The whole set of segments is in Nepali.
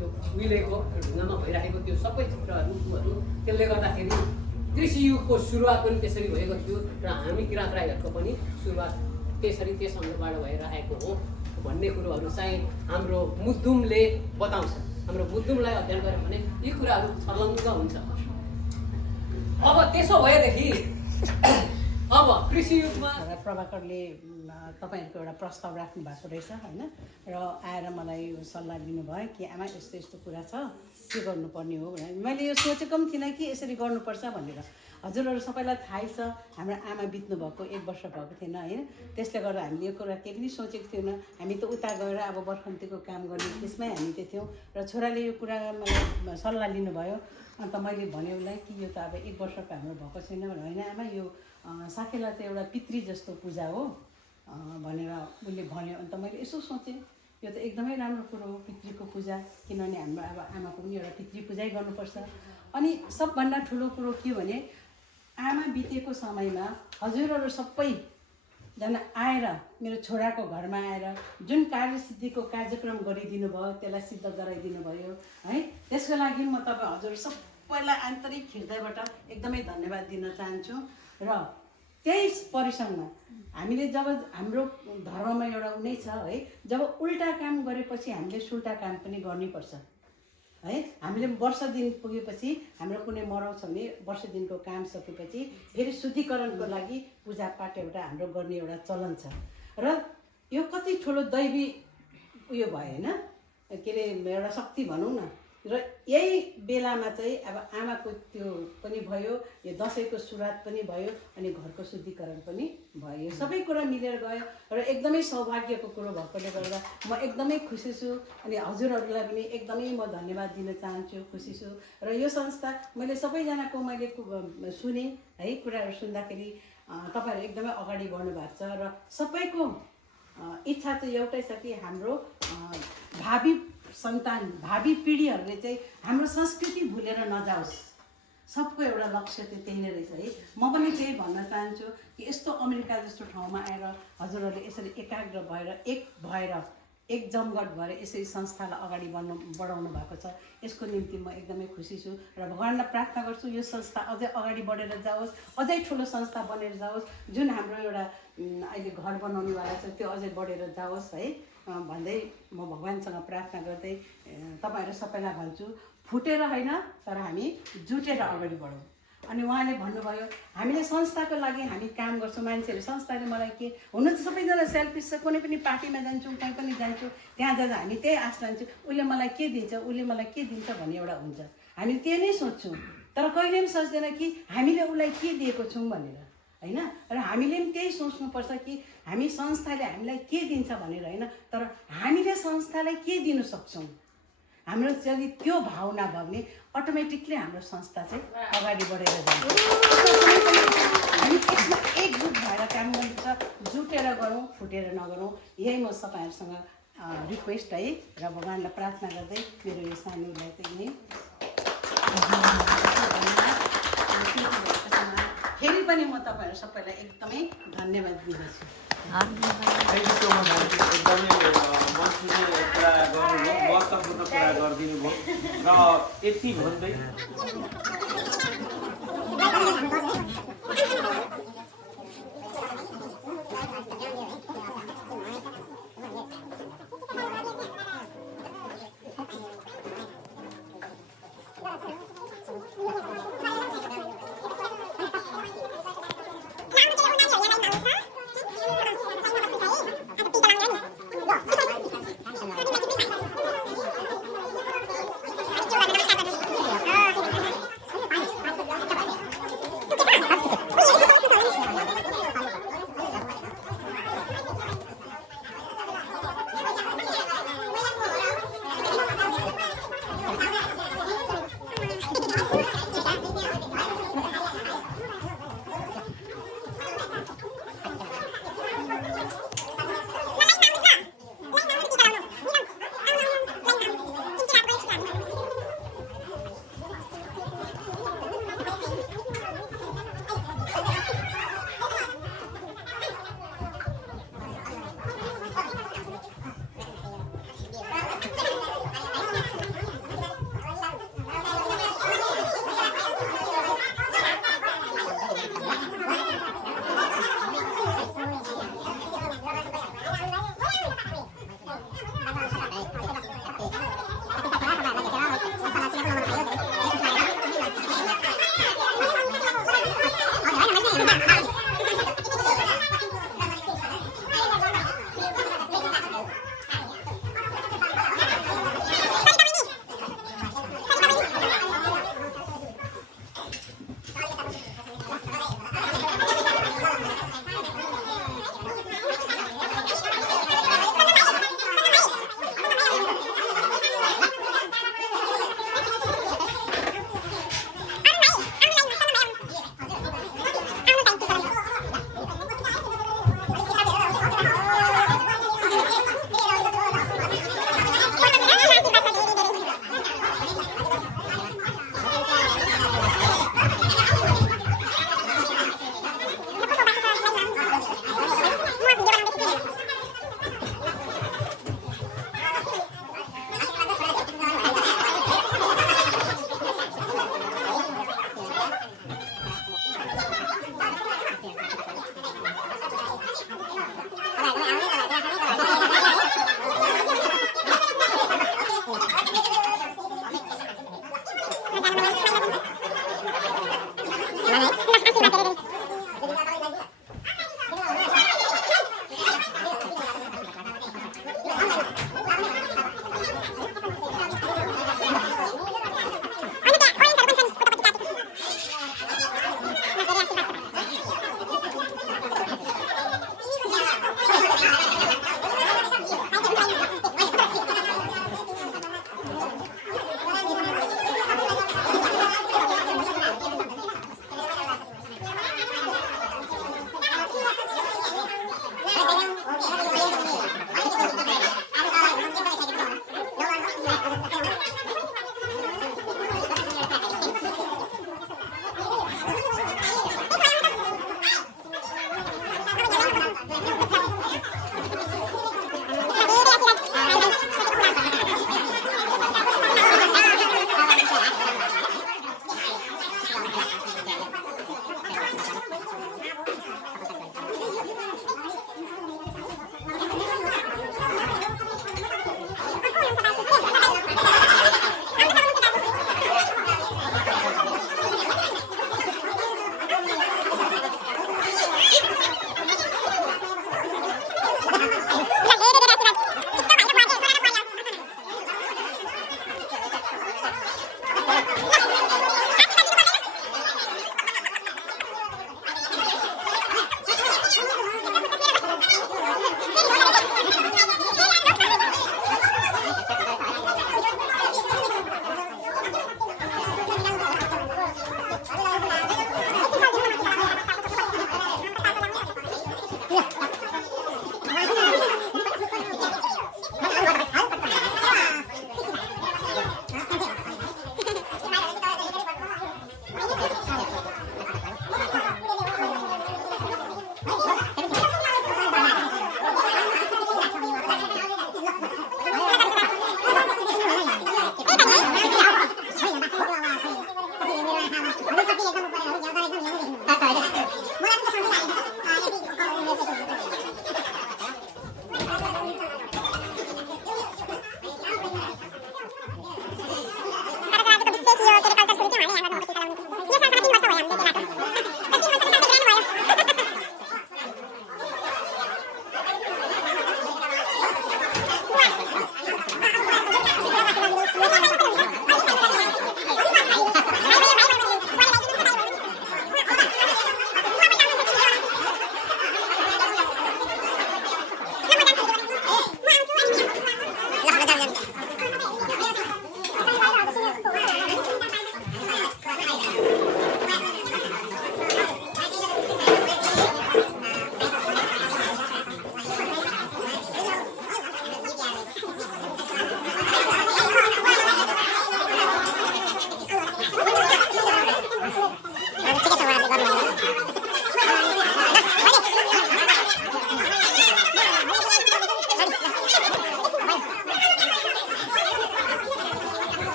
त्यो उहिलेको ढुङ्गामा भइरहेको त्यो सबै चित्रहरू त्यसले गर्दाखेरि कृषि युगको सुरुवात पनि त्यसरी भएको थियो र हामी किराँत राईहरूको पनि सुरुवात त्यसरी त्यस अङ्गबाट भएर आएको हो भन्ने कुरोहरू चाहिँ हाम्रो मुद्दुमले बताउँछ। हाम्रो मुद्दुमलाई अध्ययन गऱ्यो भने यी कुराहरू छर्लङ्ग हुन्छ। अब त्यसो भएदेखि अब कृषि युगमा प्रभाकरले तपाईँहरूको एउटा प्रस्ताव राख्नु भएको रहेछ होइन, र आएर मलाई सल्लाह दिनुभयो कि आमा यस्तो यस्तो कुरा छ, के गर्नुपर्ने हो भनेर। मैले यो सोचेको पनि थिइनँ कि यसरी गर्नुपर्छ भनेर। हजुरहरू सबैलाई थाहै छ, हाम्रो आमा बित्नु भएको 1 वर्ष भएको थिएन होइन, त्यसले गर्दा हामीले यो कुरा केही पनि सोचेको थिएनौँ। हामी त उता गएर अब बर्खन्तीको काम गर्ने त्यसमै हामी त्यो थियौँ। र छोराले यो कुरा मलाई सल्लाह लिनुभयो। अन्त मैले भने उसलाई कि यो त अब 1 वर्षको हाम्रो भएको छैन भने, होइन आमा यो साकेला त एउटा पितृ जस्तो पूजा हो भनेर उसले भन्यो। अन्त मैले यसो सोचेँ यो त एकदमै राम्रो कुरो हो पितृको पूजा, किनभने हाम्रो अब आमाको पनि एउटा पितृ पूजै गर्नुपर्छ। अनि सबभन्दा ठुलो कुरो के भने आमा बितेको समयमा हजुरहरू सबैजना आएर मेरो छोराको घरमा आएर जुन कार्यसिद्धिको कार्यक्रम गरिदिनु भयो त्यसलाई सिद्ध गराइदिनु भयो है, त्यसको लागि म तपाईँ हजुर सबैलाई आन्तरिक हृदयबाट एकदमै धन्यवाद दिन चाहन्छु। र त्यही परिसरमा हामीले जब हाम्रो धर्ममा एउटा उनै छ है, जब उल्टा काम गरेपछि हामीले सुल्टा काम पनि गर्नुपर्छ है। हामीले वर्ष दिन पुगेपछि हाम्रो कुनै मराउ छ भने वर्ष दिनको काम सकेपछि फेरि शुद्धिकरणको लागि पूजापाठ एउटा हाम्रो गर्ने एउटा चलन छ। र यो कति ठुलो दैवी उयो भयो होइन, के अरे एउटा शक्ति भनौँ न। र यही बेलामा चाहिँ अब आमाको त्यो पनि भयो, यो दसैँको सुरुवात पनि भयो, अनि घरको शुद्धिकरण पनि भयो। यो सबै कुरा मिलेर गयो र एकदमै सौभाग्यको कुरो भएकोले गर्दा म एकदमै खुसी छु। अनि हजुरहरूलाई पनि एकदमै म धन्यवाद दिन चाहन्छु, खुसी छु। र यो संस्था मैले सबैजनाको मैले सुने है, कुराहरू सुन्दाखेरि तपाईँहरू एकदमै अगाडि बढ्नु भएको छ। र सबैको इच्छा चाहिँ एउटै छ कि हाम्रो भावी सन्तान भावी पिँढीहरूले चाहिँ हाम्रो संस्कृति भुलेर नजाओस्। सबको एउटा लक्ष्य चाहिँ त्यही नै रहेछ है। म पनि त्यही भन्न चाहन्छु कि यस्तो अमेरिका जस्तो ठाउँमा आएर हजुरहरूले यसरी एकाग्र भएर एक जमघट भएर यसरी संस्थालाई अगाडि बढाउनु भएको छ। यसको निम्ति म एकदमै खुसी छु र भगवान्लाई प्रार्थना गर्छु यो संस्था अझै अगाडि बढेर जाओस्, अझै ठुलो संस्था बनेर जाओस्। जुन हाम्रो एउटा अहिले घर बनाउनेवाला छ त्यो अझै बढेर जाओस् है भन्दै म भगवान्सँग प्रार्थना गर्दै तपाईँहरू सबैलाई भन्छु, फुटेर होइन तर हामी जुटेर अगाडि बढौँ। अनि उहाँले भन्नुभयो हामीले संस्थाको लागि हामी काम गर्छौँ। मान्छेहरू संस्थाले मलाई के हुनु त सबैजना सेल्फिस छ, कुनै पनि पार्टीमा जान्छौँ, कहीँ पनि जान्छौँ, त्यहाँ जाँदा हामी त्यही आश लान्छौँ उसले मलाई के दिन्छ, उसले मलाई के दिन्छ भन्ने एउटा हुन्छ। हामी त्यही नै सोध्छौँ, तर कहिले पनि सोच्दैन कि हामीले उसलाई के दिएको छौँ भनेर होइन। र हामीले पनि त्यही सोच्नुपर्छ कि हामी संस्थाले हामीलाई के दिन्छ भनेर होइन, तर हामीले संस्थालाई के दिन सक्छौँ। हाम्रो यदि त्यो भावना भयो भने अटोमेटिकली हाम्रो संस्था चाहिँ अगाडि बढेर जान्छ। हामी त्यसमा एकजुट भएर काम गर्नुपर्छ, जुटेर गरौँ, फुटेर नगरौँ। यही म तपाईँहरूसँग रिक्वेस्ट है र भगवान्लाई प्रार्थना गर्दै मेरो यो सानोलाई चाहिँ यही फेरि पनि म तपाईँहरू सबैलाई एकदमै धन्यवाद दिँदछु। एकदमै मन्त्रीले कुरा गर्नुभयो, महत्त्वपूर्ण कुरा गरिदिनु भयो र यति भन्दै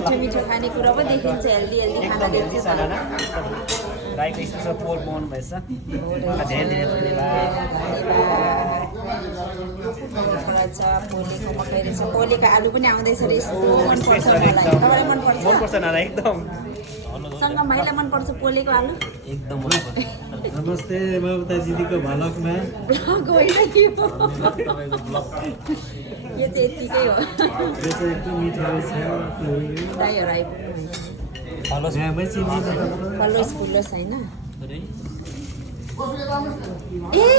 मिठो मिठो खानेकुरा पो देखिन्छ हेल्दी हेल्दी खाना एकदम हेल्दी देखिन्छ सलाना राईको स्पेसल पोल बनाउनु भएछ उहाँलाई धेरै धेरै धन्यवाद छ पोलेको मकै रहेछ पोलेको आलु पनि आउँदैछ रे यस्तो मनपर्छ मलाई तपाईँलाई मनपर्छ मनपर्छ नाना एकदम सँगम भाइलाई मनपर्छ पोलेको आलु एकदम मनपर्छ नमस्ते ममता दिदीको भलकमा ब्लग होइन कि हो यो चाहिँ यत्तिकै हो यो चाहिँ एकदम मिठो रहेछ दाइहरू आइपुग्नु यहाँमै चिन्दिनँ फलोस फुलोस होइन ए